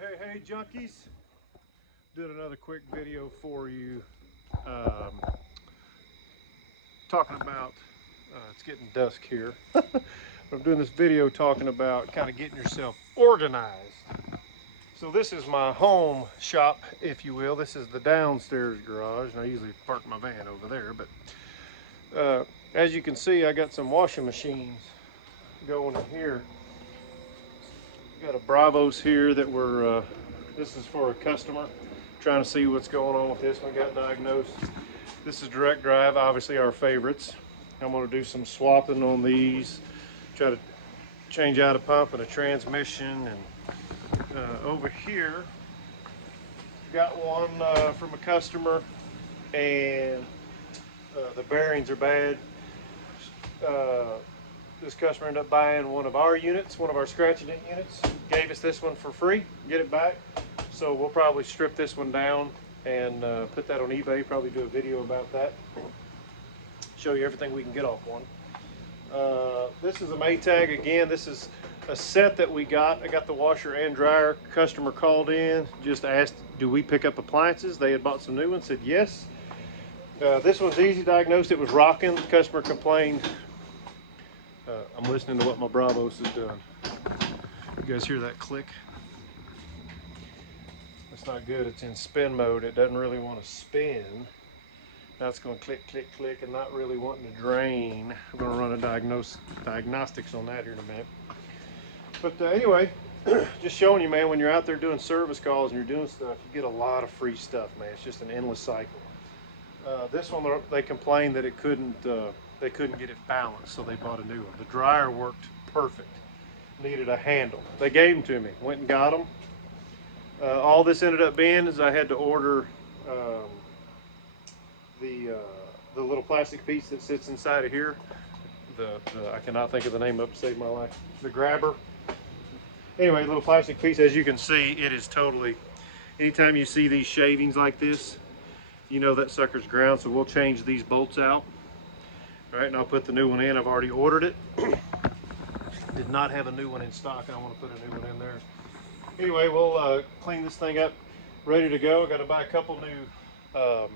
Hey, junkies. Doing another quick video for you. Talking about, it's getting dusk here. I'm doing this video talking about kind of getting yourself organized. So this is my home shop, if you will. This is the downstairs garage, and I usually park my van over there. But as you can see, I got some washing machines going in here. Got a Bravos here that we're, this is for a customer. Trying to see what's going on with this one. Got diagnosed. This is direct drive, obviously our favorites. I'm going to do some swapping on these. Try to change out a pump and a transmission. And over here, got one from a customer, and the bearings are bad. This customer ended up buying one of our units, one of our scratching it units. Gave us this one for free, get it back. So we'll probably strip this one down and put that on eBay, probably do a video about that. Show you everything we can get off one. This is a Maytag again. This is a set that we got. I got the washer and dryer. Customer called in, just asked, do we pick up appliances? They had bought some new ones, said yes. This one's easy diagnosed. It was rocking. The customer complained. I'm listening to what my Bravos is doing. You guys hear that click? That's not good. It's in spin mode. It doesn't really want to spin. Now it's going to click, click, click, and not really wanting to drain. I'm going to run a diagnostics on that here in a minute. But anyway, just showing you, man, when you're out there doing service calls and you're doing stuff, you get a lot of free stuff, man. It's just an endless cycle. This one, they complained that it couldn't. They couldn't get it balanced, so they bought a new one. The dryer worked perfect. Needed a handle. They gave them to me. Went and got them. All this ended up being is I had to order the little plastic piece that sits inside of here. I cannot think of the name of it to save my life. The grabber. Anyway, little plastic piece. As you can see, it is totally. Anytime you see these shavings like this, you know that sucker's ground. So we'll change these bolts out. All right, and I'll put the new one in. I've already ordered it. Did not have a new one in stock. I want to put a new one in there. Anyway, we'll clean this thing up, ready to go. I got to buy a couple new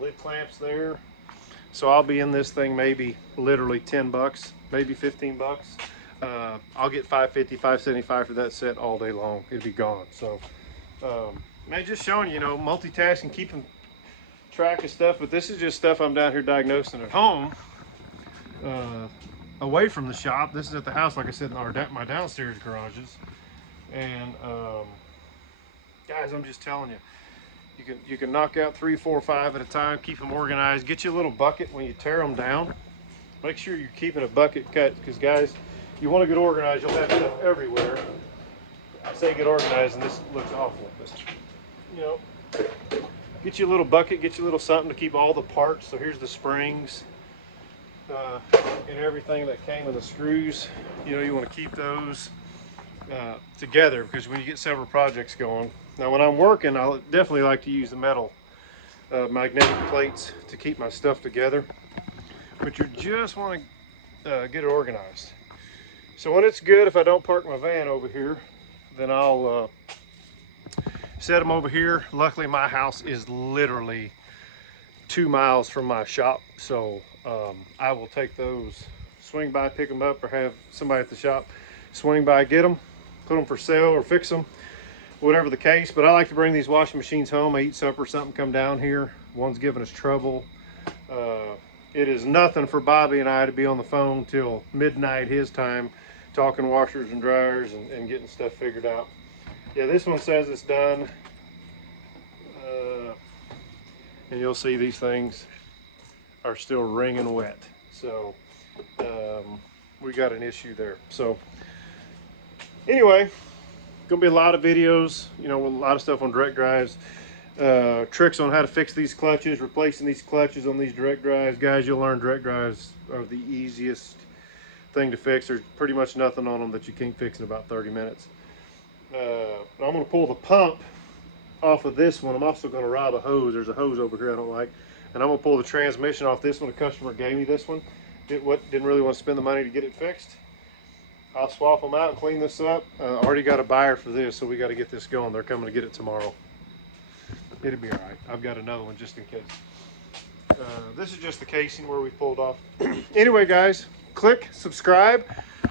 lid clamps there. So I'll be in this thing maybe literally 10 bucks, maybe 15 bucks. I'll get 550, 575 for that set all day long. It'll be gone. So, man, just showing you, multitasking, keeping track of stuff. But this is just stuff I'm down here diagnosing at home, away from the shop. This is at the house, like I said, in my downstairs garages. And guys, I'm just telling you, you can knock out 3, 4, 5 at a time. Keep them organized. Get you a little bucket when you tear them down. Make sure you're keeping a bucket cut, because guys, you want to get organized. You'll have stuff everywhere. I say get organized, and this looks awful, but get you a little bucket, get you a little something to keep all the parts. So here's the springs and everything that came with the screws. You want to keep those together, because when you get several projects going. Now when I'm working, I definitely like to use the metal magnetic plates to keep my stuff together, but you just want to get it organized. So when it's good, if I don't park my van over here, then I'll set them over here. Luckily my house is literally 2 miles from my shop, so I will take those, swing by, pick them up, or have somebody at the shop swing by, get them, put them for sale or fix them, whatever the case. But I like to bring these washing machines home. I eat supper or something, come down here. One's giving us trouble. It is nothing for Bobby and I to be on the phone till midnight his time, talking washers and dryers and getting stuff figured out. Yeah, this one says it's done. And you'll see these things are still wringing wet. So we got an issue there. So anyway, gonna be a lot of videos, a lot of stuff on direct drives, tricks on how to fix these clutches, replacing these clutches on these direct drives. Guys, you'll learn direct drives are the easiest thing to fix. There's pretty much nothing on them that you can't fix in about 30 minutes. I'm going to pull the pump off of this one. I'm also going to rob a hose. There's a hose over here I don't like. And I'm going to pull the transmission off this one. A customer gave me this one. Didn't really want to spend the money to get it fixed. I'll swap them out and clean this up. Already got a buyer for this, so we got to get this going. They're coming to get it tomorrow. It'll be all right. I've got another one just in case. This is just the casing where we pulled off. Anyway, guys, click subscribe.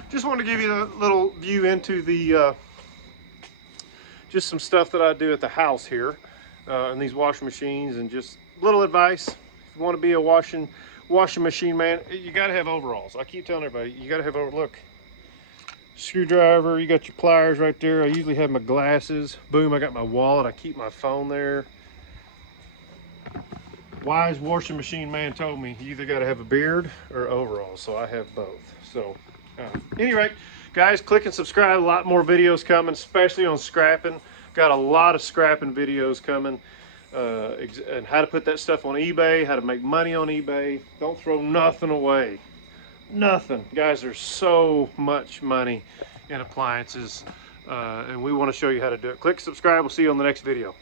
Just wanted to give you a little view into the just some stuff that I do at the house here, and these washing machines, and just little advice. If you want to be a washing machine man, you got to have overalls. I keep telling everybody, you got to have look, screwdriver, you got your pliers right there. I usually have my glasses. Boom, I got my wallet. I keep my phone there. Wise washing machine man told me you either got to have a beard or overalls, so I have both. So anyway, guys, click and subscribe. A lot more videos coming, especially on scrapping. Got a lot of scrapping videos coming, and how to put that stuff on eBay, how to make money on eBay. Don't throw nothing away. Nothing. Guys, there's so much money in appliances, and we want to show you how to do it. Click subscribe. We'll see you on the next video.